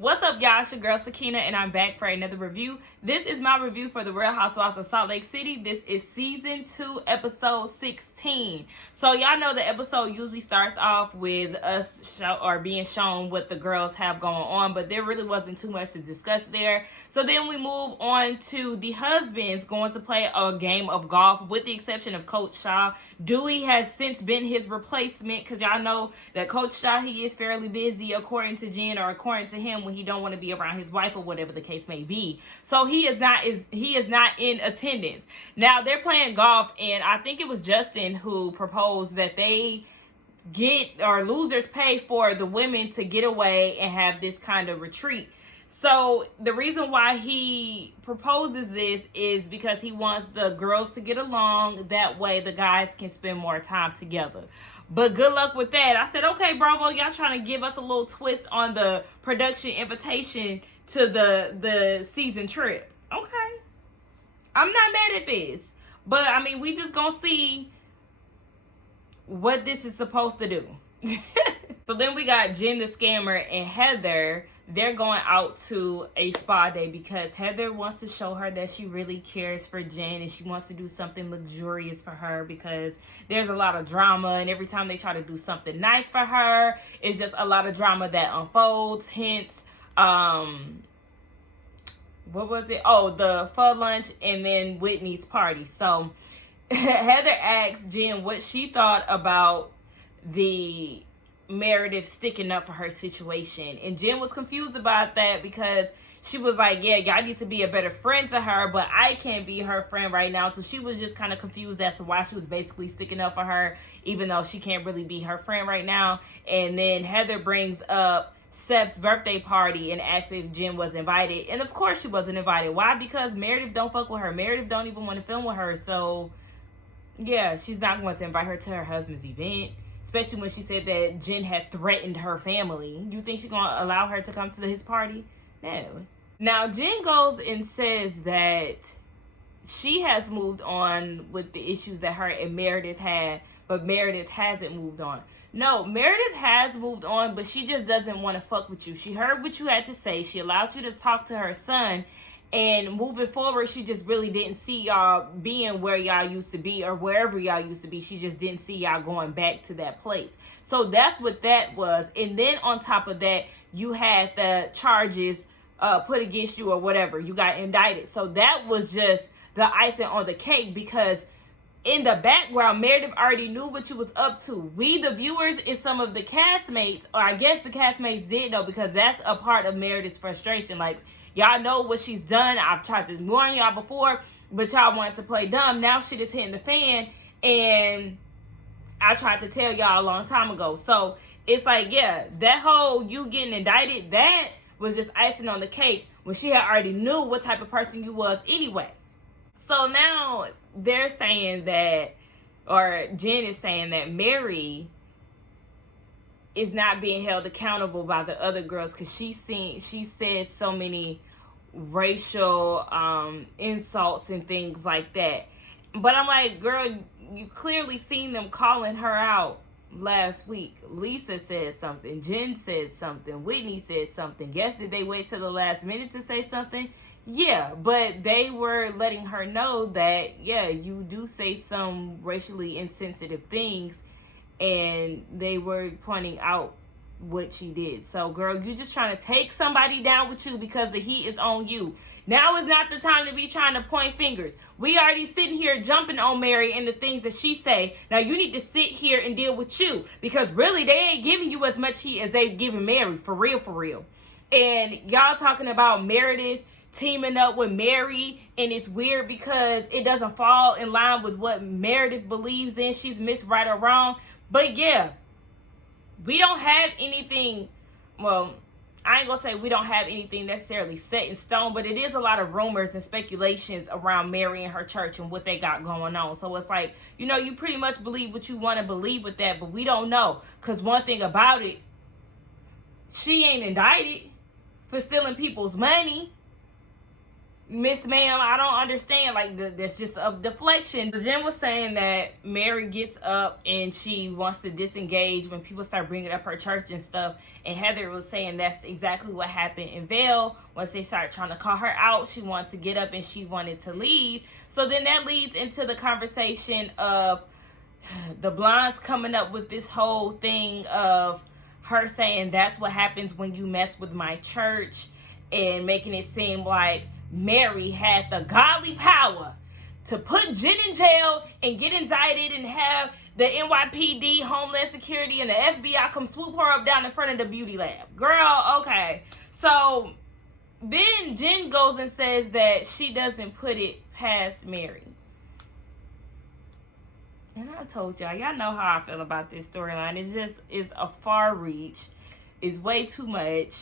What's up, y'all? It's your girl Sakina, and I'm back for another review. This is my review for The Real Housewives of Salt Lake City. This is season 2, episode 16. So y'all know the episode usually starts off with us being shown what the girls have going on, but there really wasn't too much to discuss there. So then we move on to the husbands going to play a game of golf, with the exception of Coach Shaw. Dewey has since been his replacement, because y'all know that Coach Shaw, he is fairly busy according to Jen, or according to him, when he don't want to be around his wife or whatever the case may be. So he is not in attendance. Now they're playing golf, and I think it was Justin who proposed that they losers pay for the women to get away and have this kind of retreat. So the reason why he proposes this is because he wants the girls to get along. That way the guys can spend more time together. But good luck with that. I said, okay, Bravo, y'all trying to give us a little twist on the production invitation to the season trip. Okay. I'm not mad at this. But, I mean, we just gonna see what this is supposed to do. So then we got Jen the Scammer and Heather. They're going out to a spa day because Heather wants to show her that she really cares for Jen, and she wants to do something luxurious for her because there's a lot of drama, and every time they try to do something nice for her, it's just a lot of drama that unfolds. Hence, what was it? Oh, the pho lunch and then Whitney's party. So Heather asked Jen what she thought about the Meredith sticking up for her situation, and Jen was confused about that because she was like, yeah, y'all need to be a better friend to her, but I can't be her friend right now. So she was just kind of confused as to why she was basically sticking up for her, even though she can't really be her friend right now. And then Heather brings up Seth's birthday party and asks if Jen was invited, and of course she wasn't invited. Why? Because Meredith don't fuck with her. Meredith don't even want to film with her, so yeah, she's not going to invite her to her husband's event. Especially when she said that Jen had threatened her family. You think she's going to allow her to come to his party? No. Now, Jen goes and says that she has moved on with the issues that her and Meredith had, but Meredith hasn't moved on. No, Meredith has moved on, but she just doesn't want to fuck with you. She heard what you had to say. She allowed you to talk to her son. And moving forward, she just really didn't see y'all being where y'all used to be, or wherever y'all used to be. She just didn't see y'all going back to that place. So that's what that was. And then on top of that, you had the charges put against you or whatever. You got indicted. So that was just the icing on the cake, because in the background, Meredith already knew what you was up to. We, the viewers, and some of the castmates, or I guess the castmates did know, because that's a part of Meredith's frustration. Like, y'all know what she's done. I've tried to warn y'all before, but y'all wanted to play dumb. Now shit is hitting the fan, and I tried to tell y'all a long time ago. So it's like, yeah, that whole you getting indicted, that was just icing on the cake when she had already knew what type of person you was anyway. So now they're saying that, or Jen is saying that Mary is not being held accountable by the other girls because she said so many racial insults and things like that. But I'm like, girl, you clearly seen them calling her out last week. Lisa said something, Jen said something, Whitney said something. Yes, did they wait till the last minute to say something? Yeah, but they were letting her know that, yeah, you do say some racially insensitive things, and they were pointing out what she did. So, girl, you just trying to take somebody down with you because the heat is on you. Now is not the time to be trying to point fingers. We already sitting here jumping on Mary and the things that she say. Now you need to sit here and deal with you, because really they ain't giving you as much heat as they've given Mary, for real, for real. And y'all talking about Meredith teaming up with Mary, and it's weird because it doesn't fall in line with what Meredith believes in. She's miss right or wrong. But yeah, we don't have anything, well, I ain't gonna say we don't have anything necessarily set in stone, but it is a lot of rumors and speculations around Mary and her church and what they got going on. So it's like, you know, you pretty much believe what you want to believe with that, but we don't know. Because one thing about it, she ain't indicted for stealing people's money. Miss Ma'am, I don't understand. Like, that's just a deflection. Jen was saying that Mary gets up and she wants to disengage when people start bringing up her church and stuff. And Heather was saying that's exactly what happened in Vail. Once they started trying to call her out, she wanted to get up and she wanted to leave. So then that leads into the conversation of the blondes coming up with this whole thing of her saying that's what happens when you mess with my church, and making it seem like Mary had the godly power to put Jen in jail and get indicted and have the NYPD, Homeland Security, and the FBI come swoop her up down in front of the beauty lab. Girl, okay. So then Jen goes and says that she doesn't put it past Mary. And I told y'all know how I feel about this storyline. It's a far reach. It's way too much.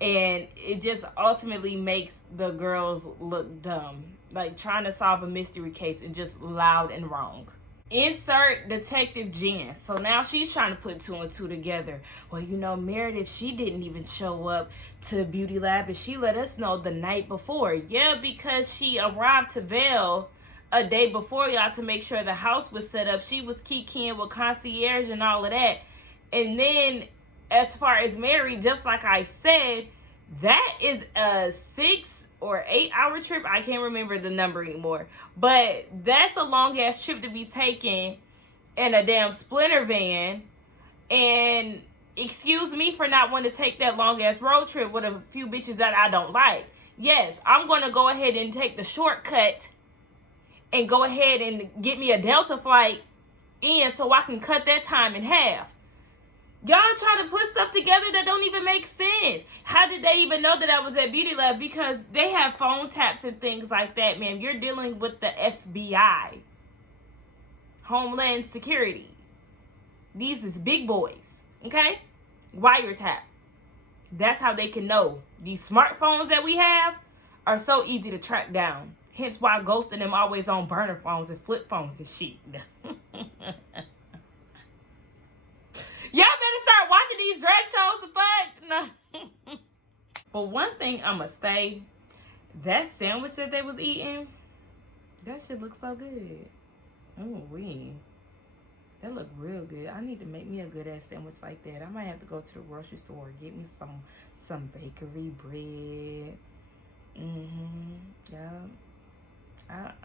And it just ultimately makes the girls look dumb. Like trying to solve a mystery case and just loud and wrong. Insert Detective Jen. So now she's trying to put two and two together. Well, Meredith, she didn't even show up to Beauty Lab and she let us know the night before. Yeah, because she arrived to Vail a day before y'all to make sure the house was set up. She was keying with concierge and all of that. And then as far as Mary, just like I said, that is a 6 or 8 hour trip. I can't remember the number anymore. But that's a long ass trip to be taken in a damn Splinter van. And excuse me for not wanting to take that long ass road trip with a few bitches that I don't like. Yes, I'm going to go ahead and take the shortcut and go ahead and get me a Delta flight in so I can cut that time in half. Y'all try to put stuff together that don't even make sense. How did they even know that I was at Beauty Lab? Because they have phone taps and things like that, man. You're dealing with the FBI. Homeland Security. These is big boys, okay? Wiretap. That's how they can know. These smartphones that we have are so easy to track down. Hence why Ghost and them always on burner phones and flip phones and shit. Y'all better start watching these drag shows the fuck. No. But one thing I'ma say, that sandwich that they was eating, that shit looks so good. Oh, that look real good. I need to make me a good ass sandwich like that. I might have to go to the grocery store and get me some bakery bread. Yeah.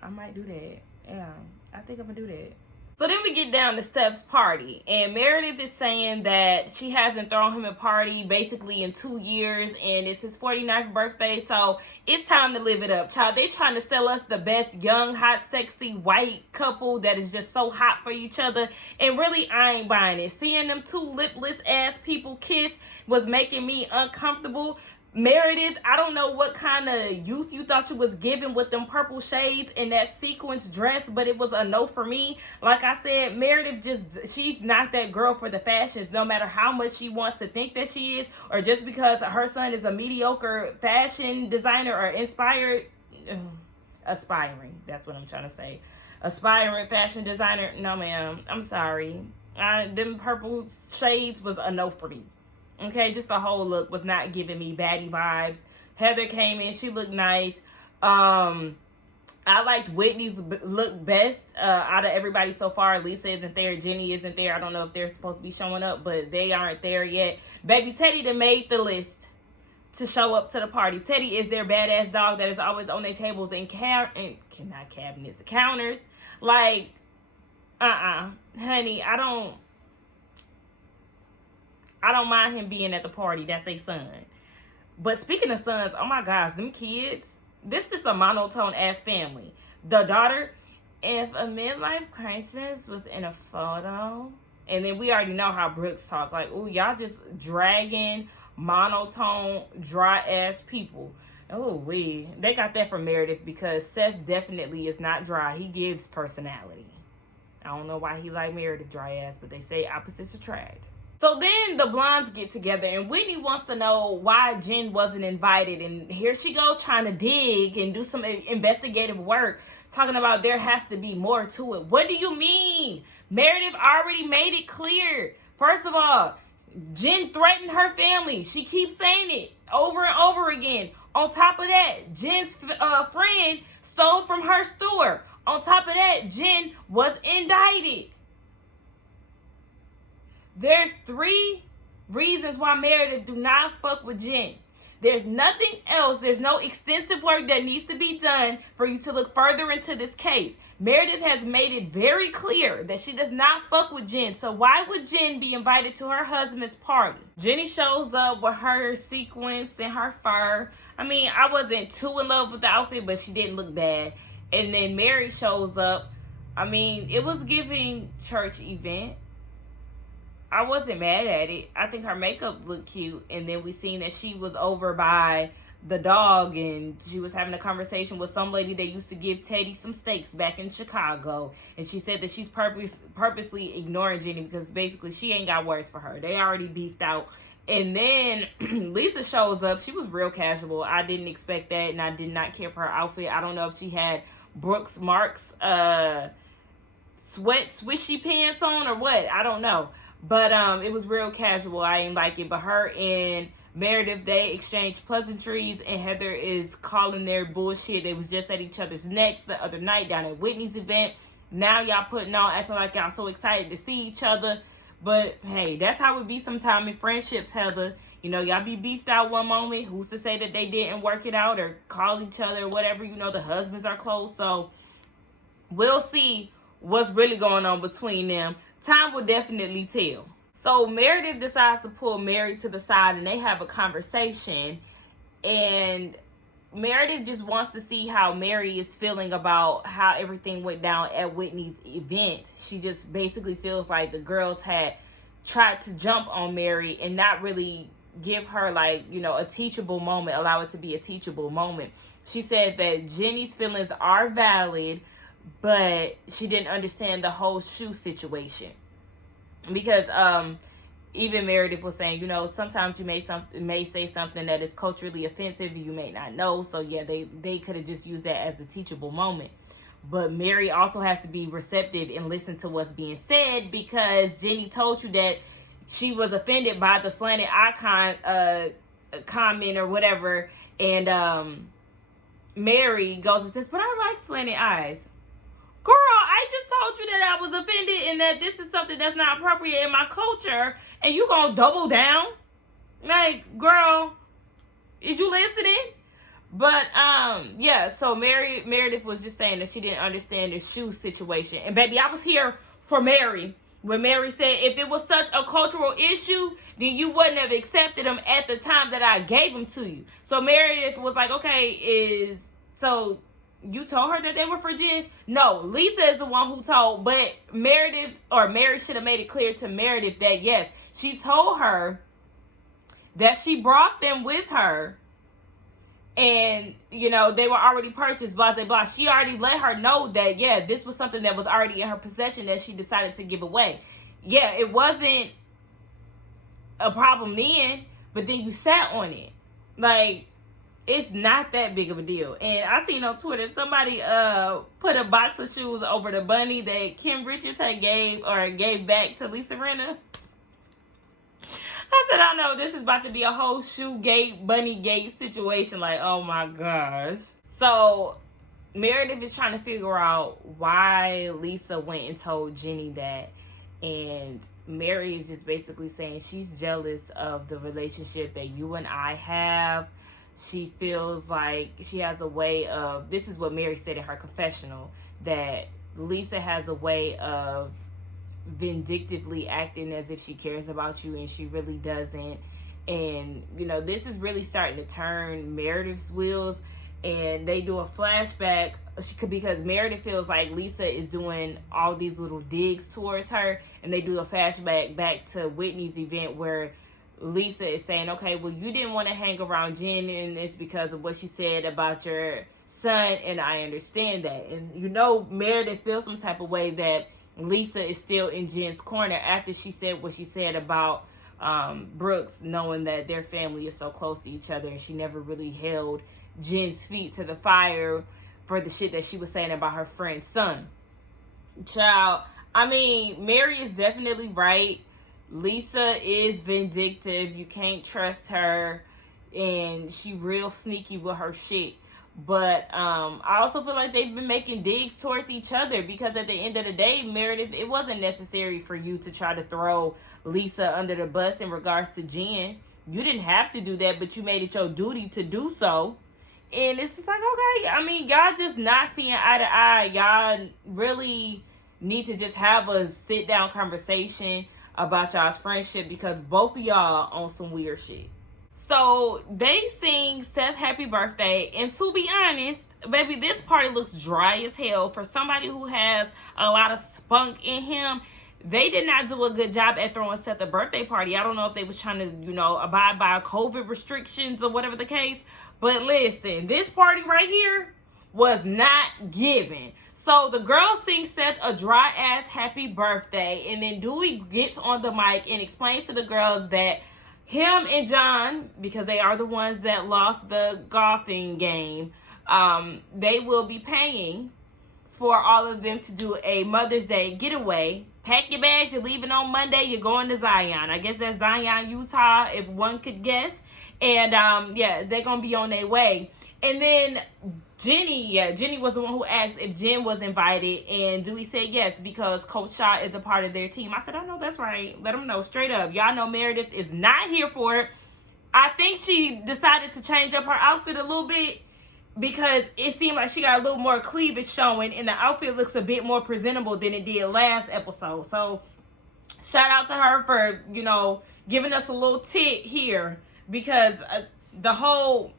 I might do that. Yeah, I think I'm gonna do that. So then we get down to Steph's party, and Meredith is saying that she hasn't thrown him a party basically in 2 years, and it's his 49th birthday, so it's time to live it up. Child, they trying to sell us the best young, hot, sexy, white couple that is just so hot for each other, and really, I ain't buying it. Seeing them two lipless ass people kiss was making me uncomfortable. Meredith, I don't know what kind of youth you thought you was giving with them purple shades and that sequins dress, but it was a no for me. Like I said, Meredith she's not that girl for the fashions, no matter how much she wants to think that she is, or just because her son is a mediocre fashion designer or aspiring, that's what I'm trying to say. Aspiring fashion designer. No, ma'am. I'm sorry. Them purple shades was a no for me. Okay, just the whole look was not giving me baddie vibes. Heather came in, she looked nice. I liked Whitney's look best out of everybody so far. Lisa isn't there, Jenny isn't there. I don't know if they're supposed to be showing up, but they aren't there yet. Baby Teddy done made the list to show up to the party. Teddy is their badass dog that is always on their tables and not cabinets, the counters. Like, honey, I don't mind him being at the party. That's their son. But speaking of sons, oh my gosh, them kids, this is a monotone ass family. The daughter, if a midlife crisis was in a photo, and then we already know how Brooks talk, like, oh, y'all just dragging monotone, dry ass people. Oh, they got that from Meredith, because Seth definitely is not dry. He gives personality. I don't know why he like Meredith dry ass, but they say opposites attract. So then the blondes get together, and Whitney wants to know why Jen wasn't invited. And here she goes trying to dig and do some investigative work, talking about there has to be more to it. What do you mean? Meredith already made it clear. First of all, Jen threatened her family. She keeps saying it over and over again. On top of that, Jen's friend stole from her store. On top of that, Jen was indicted. There's 3 reasons why Meredith do not fuck with Jen. There's nothing else. There's no extensive work that needs to be done for you to look further into this case. Meredith has made it very clear that she does not fuck with Jen. So why would Jen be invited to her husband's party? Jenny shows up with her sequins and her fur. I mean, I wasn't too in love with the outfit, but she didn't look bad. And then Mary shows up. I mean, it was giving church event. I wasn't mad at it. I think her makeup looked cute. And then we seen that she was over by the dog and she was having a conversation with some lady that used to give Teddy some steaks back in Chicago. And she said that she's purposely ignoring Jenny because basically she ain't got words for her. They already beefed out. And then Lisa shows up. She was real casual. I didn't expect that, and I did not care for her outfit. I don't know if she had Brooks Marks sweat swishy pants on or what. I don't know. But it was real casual. I didn't like it. But her and Meredith, they exchanged pleasantries, and Heather is calling their bullshit. They was just at each other's necks the other night down at Whitney's event. Now y'all putting on, acting like y'all so excited to see each other. But hey, that's how it be sometime in friendships, Heather. You know, y'all be beefed out one moment. Who's to say that they didn't work it out or call each other or whatever? You know, the husbands are close. So we'll see what's really going on between them. Time will definitely tell. So Meredith decides to pull Mary to the side and they have a conversation. And Meredith just wants to see how Mary is feeling about how everything went down at Whitney's event. She just basically feels like the girls had tried to jump on Mary and not really give her, like, you know, a teachable moment, allow it to be a teachable moment. She said that Jenny's feelings are valid, but she didn't understand the whole shoe situation. Because even Meredith was saying, you know, sometimes you may say something that is culturally offensive, you may not know. So yeah, they could have just used that as a teachable moment. But Mary also has to be receptive and listen to what's being said, because Jenny told you that she was offended by the slanted icon comment or whatever, and Mary goes and says, but I like slanted eyes. Girl, I just told you that I was offended and that this is something that's not appropriate in my culture, and you gonna double down? Like, girl, is you listening? But yeah, so Meredith was just saying that she didn't understand the shoe situation. And baby, I was here for Mary when Mary said if it was such a cultural issue, then you wouldn't have accepted them at the time that I gave them to you. So Meredith was like, okay, so you told her that they were for Jen? No, Lisa is the one who told, but Mary should have made it clear to Meredith that yes, she told her that she brought them with her, and you know, they were already purchased, blah blah blah. She already let her know that yeah, this was something that was already in her possession that she decided to give away. Yeah, it wasn't a problem then, but then you sat on it. Like, it's not that big of a deal. And I seen on Twitter somebody put a box of shoes over the bunny that Kim Richards had gave back to Lisa Rinna. I said, I know this is about to be a whole shoe gate, bunny gate situation. Like, oh my gosh. So Meredith is trying to figure out why Lisa went and told Jenny that. And Mary is just basically saying she's jealous of the relationship that you and I have. She feels like she has a way of, this is what Mary said in her confessional, that Lisa has a way of vindictively acting as if she cares about you and she really doesn't. And, you know, this is really starting to turn Meredith's wheels, and they do a flashback because Meredith feels like Lisa is doing all these little digs towards her, and they do a flashback back to Whitney's event where Lisa is saying, okay, well, you didn't want to hang around Jen, and it's because of what she said about your son, and I understand that. And, you know, Meredith feels some type of way that Lisa is still in Jen's corner after she said what she said about Brooks, knowing that their family is so close to each other, and she never really held Jen's feet to the fire for the shit that she was saying about her friend's son. Child, I mean, Mary is definitely right. Lisa is vindictive. You can't trust her. and she real sneaky with her shit. But I also feel like they've been making digs towards each other, because at the end of the day, Meredith, it wasn't necessary for you to try to throw Lisa under the bus in regards to Jen. You didn't have to do that, but you made it your duty to do so. And it's just like, okay, I mean, y'all just not seeing eye to eye. Y'all really need to just have a sit down conversation about y'all's friendship, because both of y'all on some weird shit. So they sing Seth happy birthday, and to be honest, baby, this party looks dry as hell. For somebody who has a lot of spunk in him, they did not do a good job at throwing Seth a birthday party. I don't know if they was trying to, abide by COVID restrictions or whatever the case. But listen, this party right here was not given. So the girls sing Seth a dry ass happy birthday, and then Dewey gets on the mic and explains to the girls that him and John, because they are the ones that lost the golfing game, they will be paying for all of them to do a Mother's Day getaway. Pack your bags, you're leaving on Monday, you're going to Zion. I guess that's Zion, Utah, if one could guess. And they're going to be on their way. And then Jenny was the one who asked if Jen was invited, and Dewey said yes, because Coach Shaw is a part of their team. I said, I know that's right. Let them know straight up. Y'all know Meredith is not here for it. I think she decided to change up her outfit a little bit, because it seemed like she got a little more cleavage showing, and the outfit looks a bit more presentable than it did last episode. So shout out to her for, giving us a little tit here, because the whole...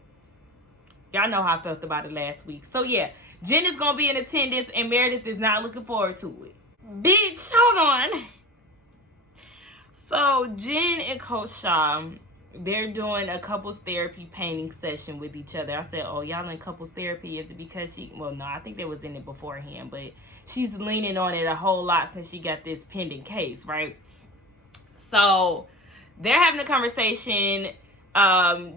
Y'all know how I felt about it last week. So, yeah. Jen is going to be in attendance, and Meredith is not looking forward to it. Bitch, hold on. So, Jen and Coach Shaw, they're doing a couples therapy painting session with each other. I said, oh, y'all in couples therapy? Is it because she... Well, no, I think they was in it beforehand, but she's leaning on it a whole lot since she got this pending case, right? So, they're having a conversation.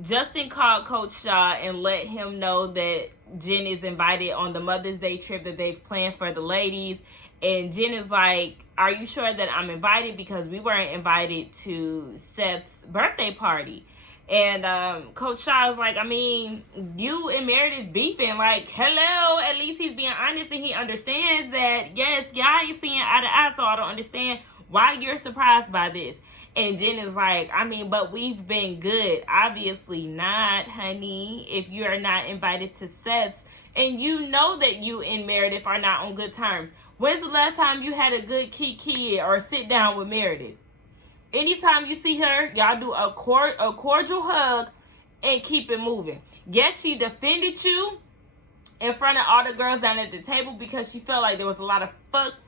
Justin called Coach Shaw and let him know that Jen is invited on the Mother's Day trip that they've planned for the ladies. And Jen is like, are you sure that I'm invited? Because we weren't invited to Seth's birthday party. And Coach Shaw is like, I mean, you and Meredith beefing. Like, hello. At least he's being honest, and he understands that, yes, y'all ain't seeing eye to eye, so I don't understand why you're surprised by this. And Jen is like, I mean, but we've been good. Obviously not, honey, if you are not invited to Seth's. And you know that you and Meredith are not on good terms. When's the last time you had a good kiki or sit down with Meredith? Anytime you see her, y'all do a cordial hug and keep it moving. Yes, she defended you in front of all the girls down at the table because she felt like there was a lot of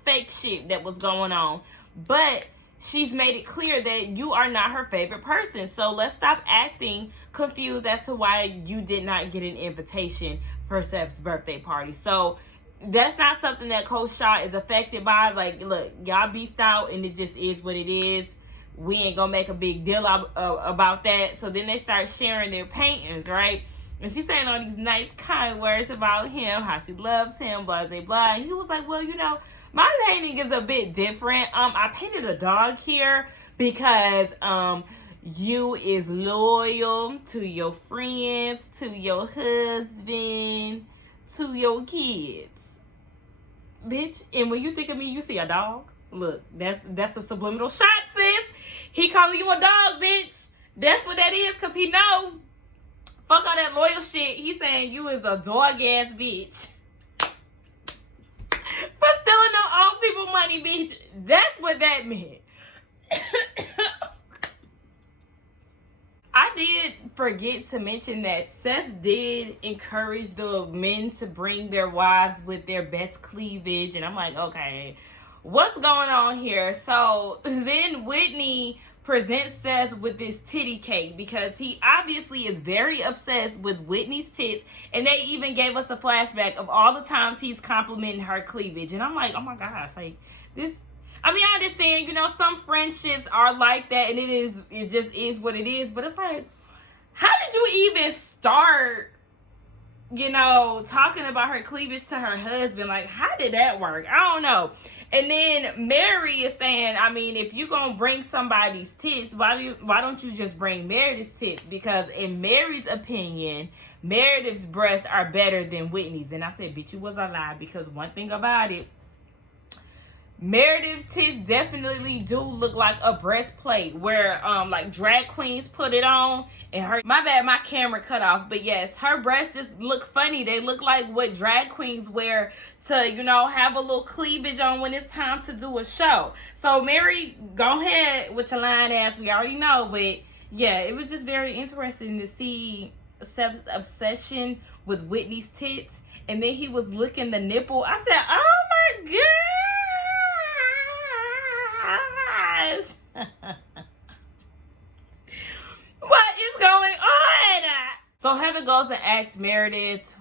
fake shit that was going on. But she's made it clear that you are not her favorite person. So let's stop acting confused as to why you did not get an invitation for Seth's birthday party. So that's not something that Coach Shaw is affected by. Like, look, y'all beefed out and it just is what it is. We ain't gonna make a big deal about that. So then they start sharing their paintings, right? And she's saying all these nice, kind words about him, how she loves him, blah, blah, blah. And he was like, well, my painting is a bit different. I painted a dog here because you is loyal to your friends, to your husband, to your kids. Bitch, and when you think of me, you see a dog? Look, that's a subliminal shot, sis. He calling you a dog, bitch. That's what that is, because he know. Fuck all that loyal shit. He saying you is a dog-ass bitch. For stealing them old people money, bitch. That's what that meant. I did forget to mention that Seth did encourage the men to bring their wives with their best cleavage. And I'm like, okay, what's going on here? So then Whitney presents Seth with this titty cake because he obviously is very obsessed with Whitney's tits. And they even gave us a flashback of all the times he's complimenting her cleavage. And I'm like, oh my gosh, like this. I mean, I understand, some friendships are like that, and it just is what it is. But it's like, how did you even start you know, talking about her cleavage to her husband. Like, how did that work? I don't know. And then Mary is saying, I mean, if you gonna bring somebody's tits, why don't you just bring Meredith's tits? Because in Mary's opinion, Meredith's breasts are better than Whitney's. And I said, bitch, you was a lie, because one thing about it, Meredith's tits definitely do look like a breastplate where like drag queens put it on, and her, my bad, my camera cut off, but yes, her breasts just look funny. They look like what drag queens wear to, you know, have a little cleavage on when it's time to do a show. So Mary, go ahead with your lying ass, we already know. But yeah, it was just very interesting to see Seth's obsession with Whitney's tits, and then he was licking the nipple. I said, oh my god, what is going on? So Heather goes and asks Meredith,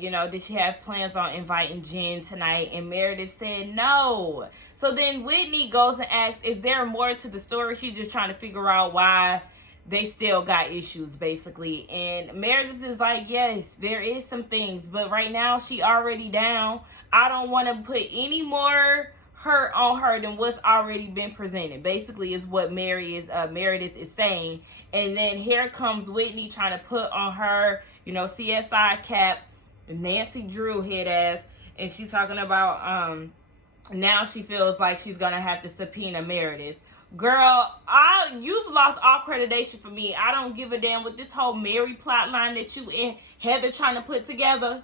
you know, did she have plans on inviting Jen tonight? And Meredith said no. So then Whitney goes and asks, is there more to the story? She's just trying to figure out why they still got issues, basically. And Meredith is like, yes, there is some things, but right now she already down. I don't want to put any more hurt on her than what's already been presented, basically, is what Meredith is saying. And then here comes Whitney trying to put on her, you know, CSI cap, Nancy Drew head ass, and she's talking about now she feels like she's gonna have to subpoena Meredith. Girl, you've lost all creditation for me. I don't give a damn with this whole Mary plot line that you and Heather trying to put together.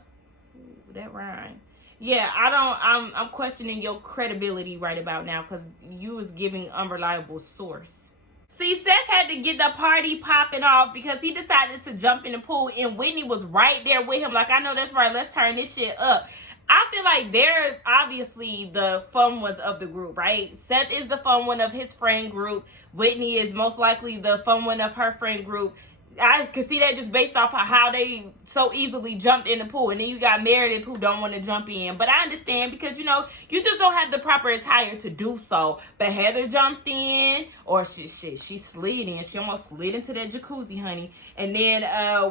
Ooh, that rhyme. Yeah, I'm questioning your credibility right about now, because you was giving unreliable source. See, Seth had to get the party popping off because he decided to jump in the pool, and Whitney was right there with him. Like, I know that's right, let's turn this shit up. I feel like they're obviously the fun ones of the group, right? Seth is the fun one of his friend group. Whitney is most likely the fun one of her friend group. I could see that just based off of how they so easily jumped in the pool. And then you got Meredith who don't want to jump in. But I understand, because, you know, you just don't have the proper attire to do so. But Heather jumped in, or she slid in. She almost slid into that jacuzzi, honey. And then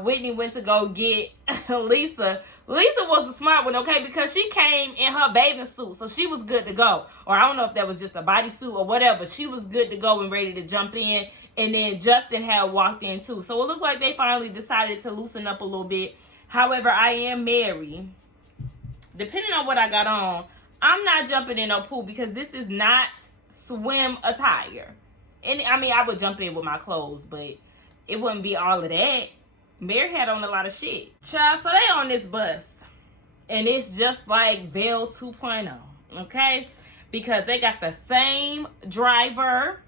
Whitney went to go get Lisa. Lisa was the smart one, okay, because she came in her bathing suit, so she was good to go. Or I don't know if that was just a bodysuit or whatever. She was good to go and ready to jump in. And then Justin had walked in too. So it looked like they finally decided to loosen up a little bit. However, I am Mary. Depending on what I got on, I'm not jumping in no pool, because this is not swim attire. And I mean, I would jump in with my clothes, but it wouldn't be all of that. Mary had on a lot of shit. Child, so they on this bus. And it's just like Veil 2.0. Okay? Because they got the same driver.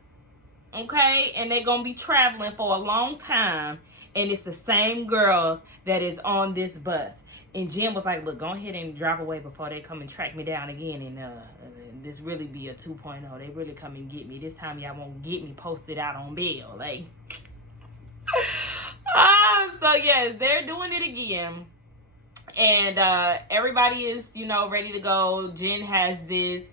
Okay? And they're going to be traveling for a long time. And it's the same girls that is on this bus. And Jen was like, look, go ahead and drive away before they come and track me down again. And this really be a 2.0. They really come and get me. This time y'all won't get me posted out on bail. Like... so yes, they're doing it again, and everybody is, you know, ready to go. Jen has this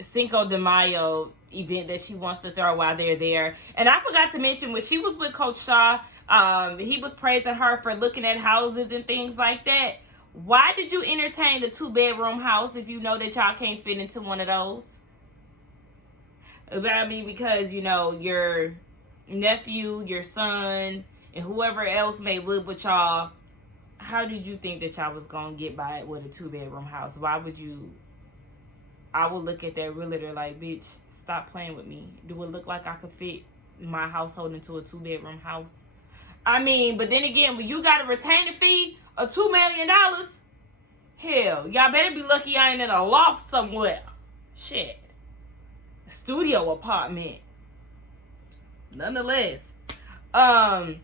Cinco de Mayo event that she wants to throw while they're there. And I forgot to mention, when she was with Coach Shaw, he was praising her for looking at houses and things like that. Why did you entertain the 2-bedroom house if you know that y'all can't fit into one of those? I mean, because, you know, your nephew, your son, and whoever else may live with y'all, how did you think that y'all was gonna get by it with a 2-bedroom house? Why would you? I would look at that realtor like, bitch, stop playing with me. Do it look like I could fit my household into a 2-bedroom house? I mean, but then again, when you got a retainer fee of $2 million, hell, y'all better be lucky I ain't in a loft somewhere. Shit. A studio apartment. Nonetheless, I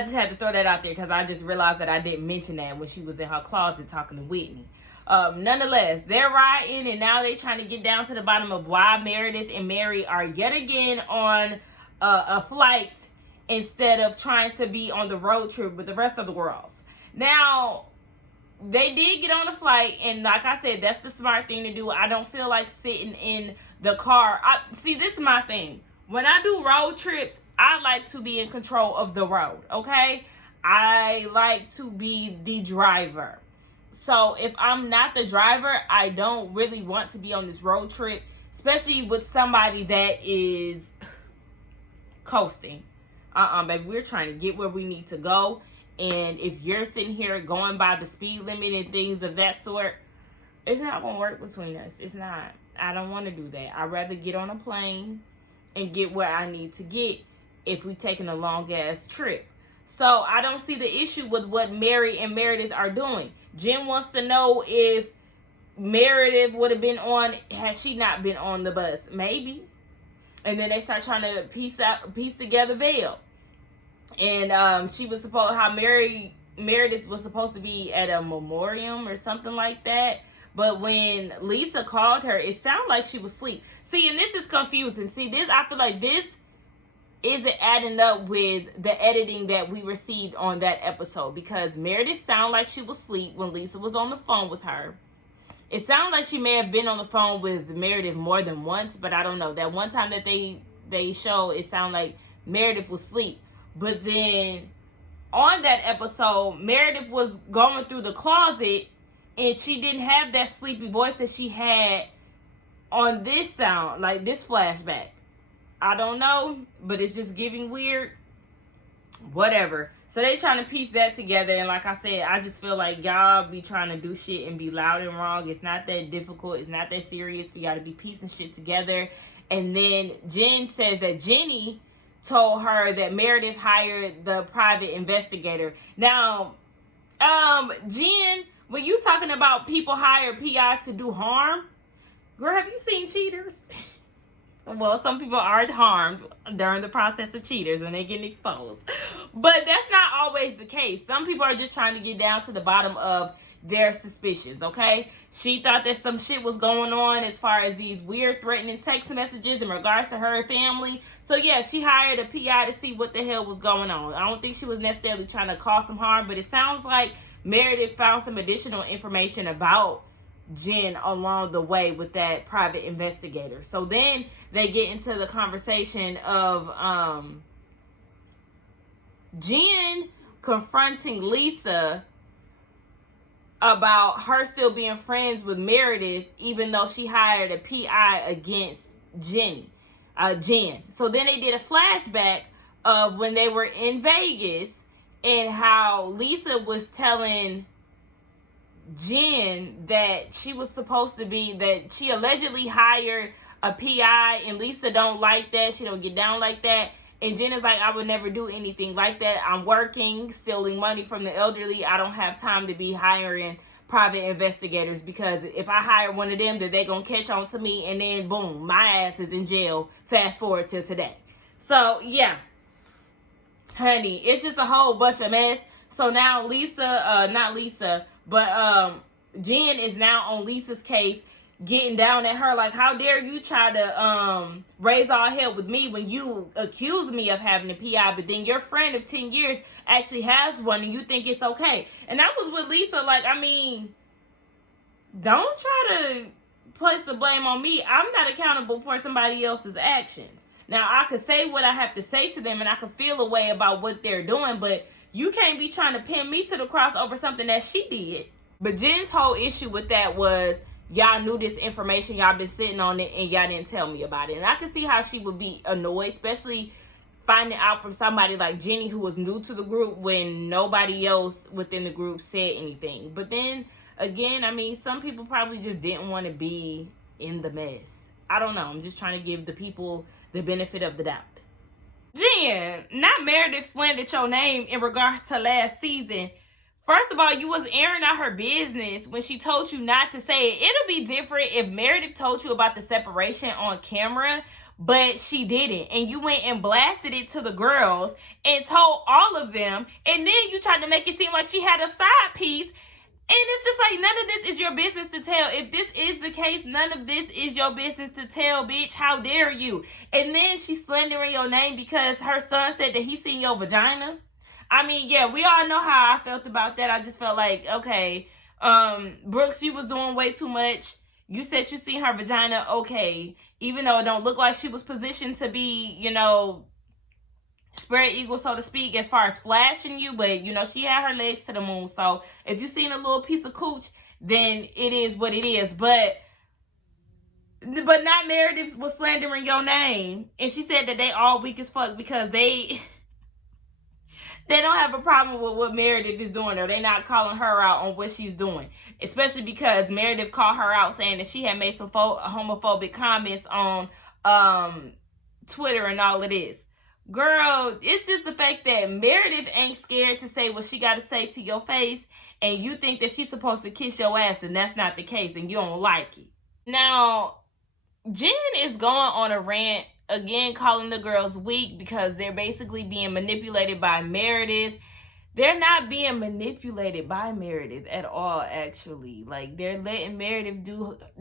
just had to throw that out there because I just realized that I didn't mention that when she was in her closet talking to Whitney. Nonetheless, they're riding, and now they're trying to get down to the bottom of why Meredith and Mary are yet again on a flight instead of trying to be on the road trip with the rest of the girls. Now, they did get on the flight, and like I said, that's the smart thing to do. I don't feel like sitting in the car. See, this is my thing. When I do road trips, I like to be in control of the road, okay? I like to be the driver. So if I'm not the driver, I don't really want to be on this road trip, especially with somebody that is coasting. Baby, we're trying to get where we need to go. And if you're sitting here going by the speed limit and things of that sort, it's not going to work between us. It's not. I don't want to do that. I'd rather get on a plane and get where I need to get if we taking a long ass trip. So I don't see the issue with what Mary and Meredith are doing. Jen wants to know if Meredith would have been on had she not been on the bus. Maybe. And then they start trying to piece together Vail. And she was supposed, how Meredith was supposed to be at a memoriam or something like that. But when Lisa called her, it sounded like she was asleep. See, and this is confusing. See, this, I feel like this isn't adding up with the editing that we received on that episode, because Meredith sounded like she was asleep when Lisa was on the phone with her. It sounded like she may have been on the phone with Meredith more than once, but I don't know. That one time that they show, it sounded like Meredith was asleep. But then on that episode, Meredith was going through the closet and she didn't have that sleepy voice that she had on this sound, like this flashback. I don't know, but it's just giving weird. Whatever. So they trying to piece that together. And like I said, I just feel like y'all be trying to do shit and be loud and wrong. It's not that difficult. It's not that serious. We got to be piecing shit together. And then Jen says that Jenny told her that Meredith hired the private investigator. Now, Jen, when you talking about people hire PIs to do harm, girl, have you seen cheaters? Well, some people are harmed during the process of cheaters when they're getting exposed. But that's not always the case. Some people are just trying to get down to the bottom of their suspicions, okay? She thought that some shit was going on as far as these weird threatening text messages in regards to her family. So, yeah, she hired a PI to see what the hell was going on. I don't think she was necessarily trying to cause some harm, but it sounds like Meredith found some additional information about Jen along the way with that private investigator. So then they get into the conversation of Jen confronting Lisa about her still being friends with Meredith, even though she hired a PI against Jen. So then they did a flashback of when they were in Vegas and how Lisa was telling Jen that she was supposed to be, that she allegedly hired a PI, and Lisa don't like that. She don't get down like that. And Jen is like, I would never do anything like that. I'm working, stealing money from the elderly. I don't have time to be hiring private investigators, because if I hire one of them, then they gonna catch on to me, and then boom, my ass is in jail. Fast forward to today. So yeah, honey, it's just a whole bunch of mess. So now Jen is now on Lisa's case, getting down at her like, how dare you try to raise all hell with me when you accuse me of having a PI, but then your friend of 10 years actually has one and you think it's okay. And that was with Lisa. Like, I mean, don't try to place the blame on me. I'm not accountable for somebody else's actions. Now, I could say what I have to say to them and I could feel a way about what they're doing, but you can't be trying to pin me to the cross over something that she did. But Jen's whole issue with that was, y'all knew this information, y'all been sitting on it, and y'all didn't tell me about it. And I can see how she would be annoyed, especially finding out from somebody like Jenny, who was new to the group, when nobody else within the group said anything. But then, again, I mean, some people probably just didn't want to be in the mess. I don't know. I'm just trying to give the people the benefit of the doubt. Jen, not Meredith slandered your name in regards to last season. First of all, you was airing out her business when she told you not to say it. It'll be different if Meredith told you about the separation on camera, but she didn't. And you went and blasted it to the girls and told all of them. And then you tried to make it seem like she had a side piece. And it's just like, none of this is your business to tell. If this is the case, none of this is your business to tell, bitch. How dare you? And then she's slandering your name because her son said that he seen your vagina. I mean, yeah, we all know how I felt about that. I just felt like, okay, Brooks, you was doing way too much. You said you seen her vagina, okay. Even though it don't look like she was positioned to be, you know, spread eagle, so to speak, as far as flashing you, but you know, she had her legs to the moon. So if you seen a little piece of cooch, then it is what it is. But not Meredith was slandering your name, and she said that they all weak as fuck because they don't have a problem with what Meredith is doing, or they not calling her out on what she's doing. Especially because Meredith called her out saying that she had made some homophobic comments on Twitter and all of this. Girl, it's just the fact that Meredith ain't scared to say what she got to say to your face, and you think that she's supposed to kiss your ass, and that's not the case, and you don't like it. Now, Jen is going on a rant again, calling the girls weak because they're basically being manipulated by Meredith. They're not being manipulated by Meredith at all, actually. Like, they're letting Meredith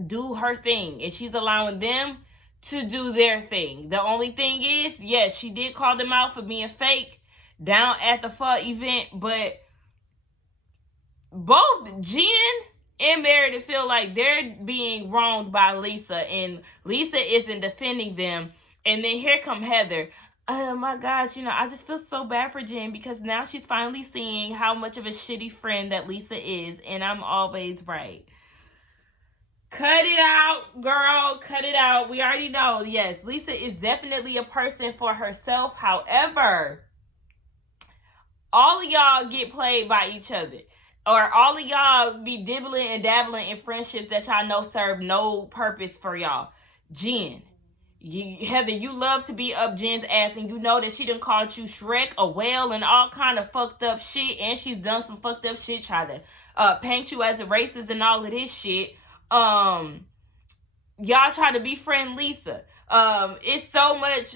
do her thing, and she's allowing them to do their thing. The only thing is, yes, she did call them out for being fake down at the pho event, but both Jen and Meredith feel like they're being wronged by Lisa, and Lisa isn't defending them. And then here come Heather. Oh my gosh, you know, I just feel so bad for Jen because now she's finally seeing how much of a shitty friend that Lisa is, and I'm always right. Cut it out, girl. Cut it out. We already know, yes, Lisa is definitely a person for herself. However, all of y'all get played by each other. Or all of y'all be dibbling and dabbling in friendships that y'all know serve no purpose for y'all. Jen, Heather, you love to be up Jen's ass, and you know that she done called you Shrek, a whale, and all kind of fucked up shit, and she's done some fucked up shit, try to paint you as a racist and all of this shit. Y'all try to befriend Lisa. It's so much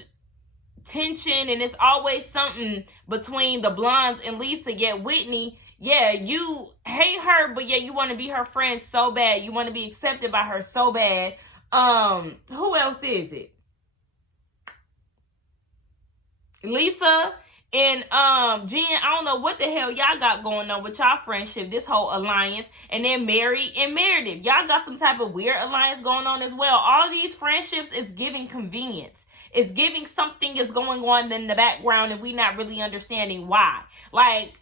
tension, and it's always something between the blondes and Lisa, yet Whitney, yeah, you hate her, but yeah, you want to be her friend so bad. You want to be accepted by her so bad. Who else is it? Lisa and Jen, I don't know what the hell y'all got going on with y'all friendship, this whole alliance. And then Mary and Meredith, y'all got some type of weird alliance going on as well. All these friendships is giving convenience. It's giving something is going on in the background, and we not really understanding why. Like,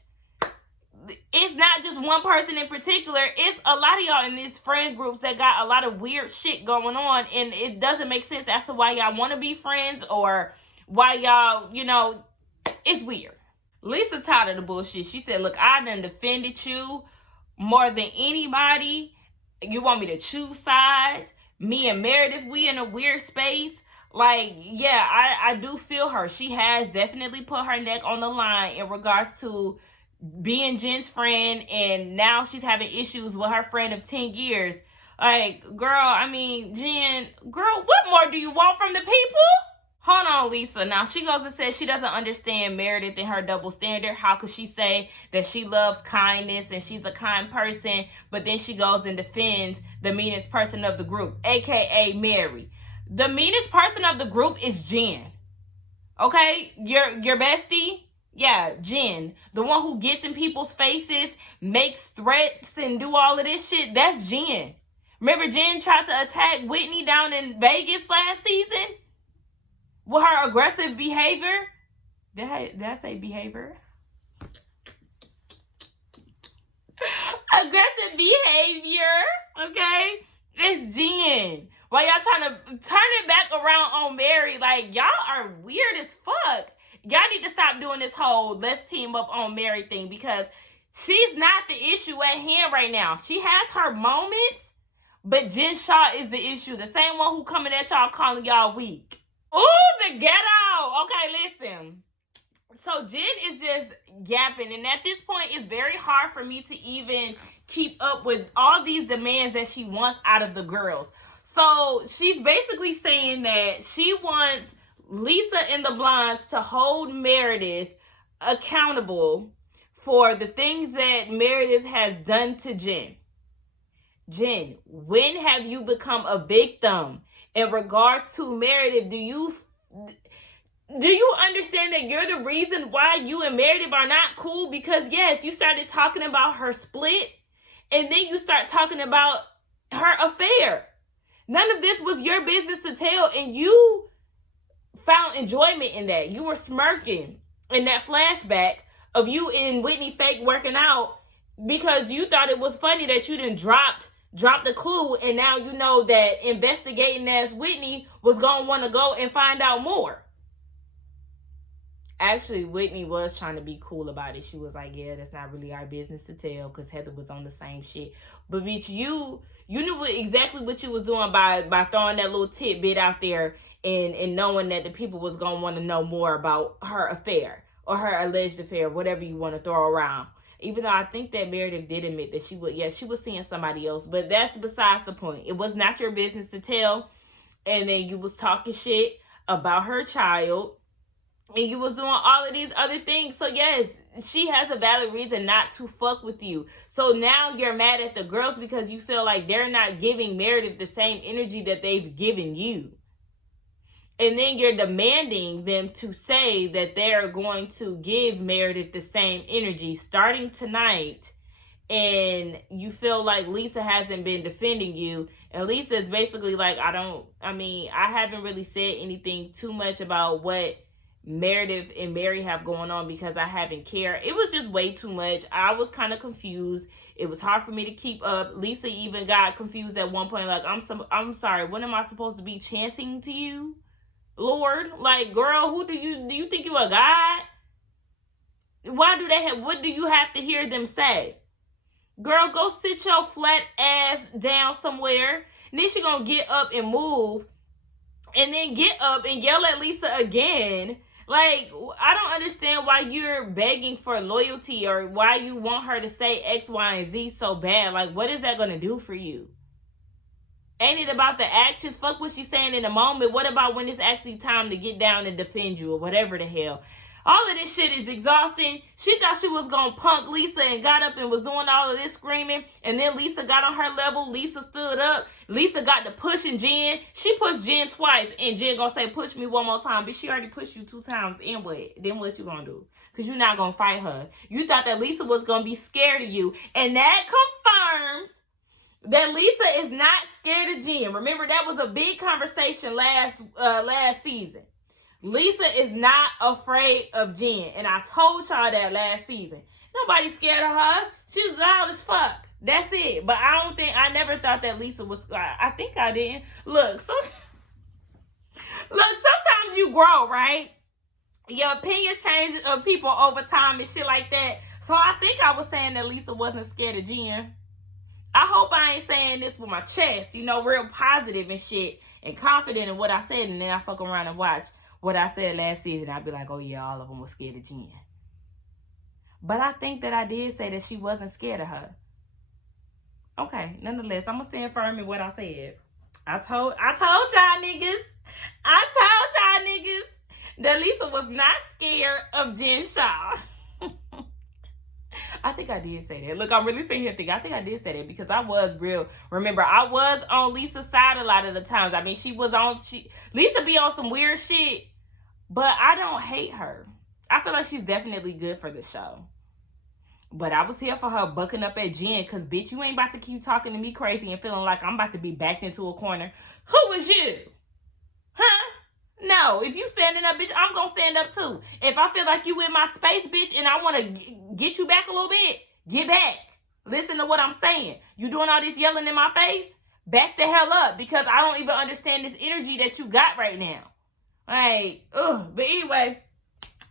it's not just one person in particular. It's a lot of y'all in these friend groups that got a lot of weird shit going on, and it doesn't make sense as to why y'all want to be friends or why y'all, you know, it's weird. Lisa tired of the bullshit. She said, look, I done defended you more than anybody. You want me to choose sides? Me and Meredith, we in a weird space. Like, yeah, I do feel her. She has definitely put her neck on the line in regards to being Jen's friend, and now she's having issues with her friend of 10 years. Like, girl, I mean, Jen, girl, what more do you want from the people? Hold on, Lisa. Now, she goes and says she doesn't understand Meredith and her double standard. How could she say that she loves kindness and she's a kind person, but then she goes and defends the meanest person of the group, aka Mary? The meanest person of the group is Jen. Okay? Your bestie? Yeah, Jen. The one who gets in people's faces, makes threats, and do all of this shit. That's Jen. Remember Jen tried to attack Whitney down in Vegas last season? With her aggressive behavior? Did I say behavior? Aggressive behavior. Okay? It's Jen. Why y'all trying to turn it back around on Mary? Like, y'all are weird as fuck. Y'all need to stop doing this whole let's team up on Mary thing, because she's not the issue at hand right now. She has her moments, but Jen Shaw is the issue. The same one who coming at y'all calling y'all weak. Ooh, the ghetto. Okay, listen. So Jen is just yapping, and at this point, it's very hard for me to even keep up with all these demands that she wants out of the girls. So she's basically saying that she wants Lisa and the Blondes to hold Meredith accountable for the things that Meredith has done to Jen. Jen, when have you become a victim in regards to Meredith? Do you understand that you're the reason why you and Meredith are not cool? Because yes, you started talking about her split, and then you start talking about her affair. None of this was your business to tell, and you found enjoyment in that. You were smirking. in that flashback of you and Whitney fake working out because you thought it was funny that you didn't dropped the clue, and now you know that investigating as Whitney was going to want to go and find out more. Actually, Whitney was trying to be cool about it. She was like, yeah, that's not really our business to tell, because Heather was on the same shit. But bitch, you knew exactly what you was doing by throwing that little tidbit out there and knowing that the people was going to want to know more about her affair or her alleged affair, whatever you want to throw around. Even though I think that Meredith did admit that she was seeing somebody else. But that's besides the point. It was not your business to tell. And then you was talking shit about her child. And you was doing all of these other things. So yes, she has a valid reason not to fuck with you. So now you're mad at the girls because you feel like they're not giving Meredith the same energy that they've given you. And then you're demanding them to say that they're going to give Meredith the same energy starting tonight. And you feel like Lisa hasn't been defending you. And Lisa is basically like, I haven't really said anything too much about what Meredith and Mary have going on because I haven't cared. It was just way too much. I was kind of confused. It was hard for me to keep up. Lisa even got confused at one point. Like, I'm sorry. What am I supposed to be chanting to you, Lord? Like, girl, who do you think you a god? Why do they have? What do you have to hear them say? Girl, go sit your flat ass down somewhere. And then she gonna get up and move, and then get up and yell at Lisa again. Like, I don't understand why you're begging for loyalty or why you want her to say X, Y, and Z so bad. Like, what is that going to do for you? Ain't it about the actions? Fuck what she's saying in the moment. What about when it's actually time to get down and defend you or whatever the hell? All of this shit is exhausting. She thought she was going to punk Lisa and got up and was doing all of this screaming. And then Lisa got on her level. Lisa stood up. Lisa got to pushing Jen. She pushed Jen twice. And Jen going to say, push me one more time. But she already pushed you 2 times. And what? Then what you going to do? Because you're not going to fight her. You thought that Lisa was going to be scared of you. And that confirms that Lisa is not scared of Jen. Remember, that was a big conversation last season. Lisa is not afraid of Jen. And I told y'all that last season. Nobody's scared of her. She's loud as fuck. That's it. But I never thought that Lisa was, I think I didn't. Look, sometimes you grow, right? Your opinions change of people over time and shit like that. So I think I was saying that Lisa wasn't scared of Jen. I hope I ain't saying this with my chest, real positive and shit and confident in what I said. And then I fuck around and watch what I said last season. I'd be like, oh yeah, all of them were scared of Jen. But I think that I did say that she wasn't scared of her. Okay, nonetheless, I'm gonna stand firm in what I said. I told y'all niggas that Lisa was not scared of Jen Shaw. I think I did say that. Look, I'm really sitting here thinking, I think I did say that because I was real. Remember, I was on Lisa's side a lot of the times. I mean, Lisa be on some weird shit, but I don't hate her. I feel like she's definitely good for the show. But I was here for her bucking up at Jen because, bitch, you ain't about to keep talking to me crazy and feeling like I'm about to be backed into a corner. Who is you? Huh? No, if you standing up, bitch, I'm going to stand up too. If I feel like you in my space, bitch, and I want to get you back a little bit, get back. Listen to what I'm saying. You doing all this yelling in my face? Back the hell up because I don't even understand this energy that you got right now. Like, ugh. But anyway,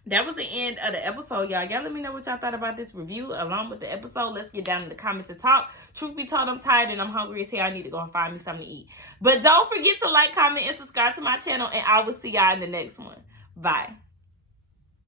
that was the end of the episode, y'all. Y'all let me know what y'all thought about this review along with the episode. Let's get down in the comments and talk. Truth be told, I'm tired and I'm hungry as hell. I need to go and find me something to eat. But don't forget to like, comment, and subscribe to my channel. And I will see y'all in the next one. Bye.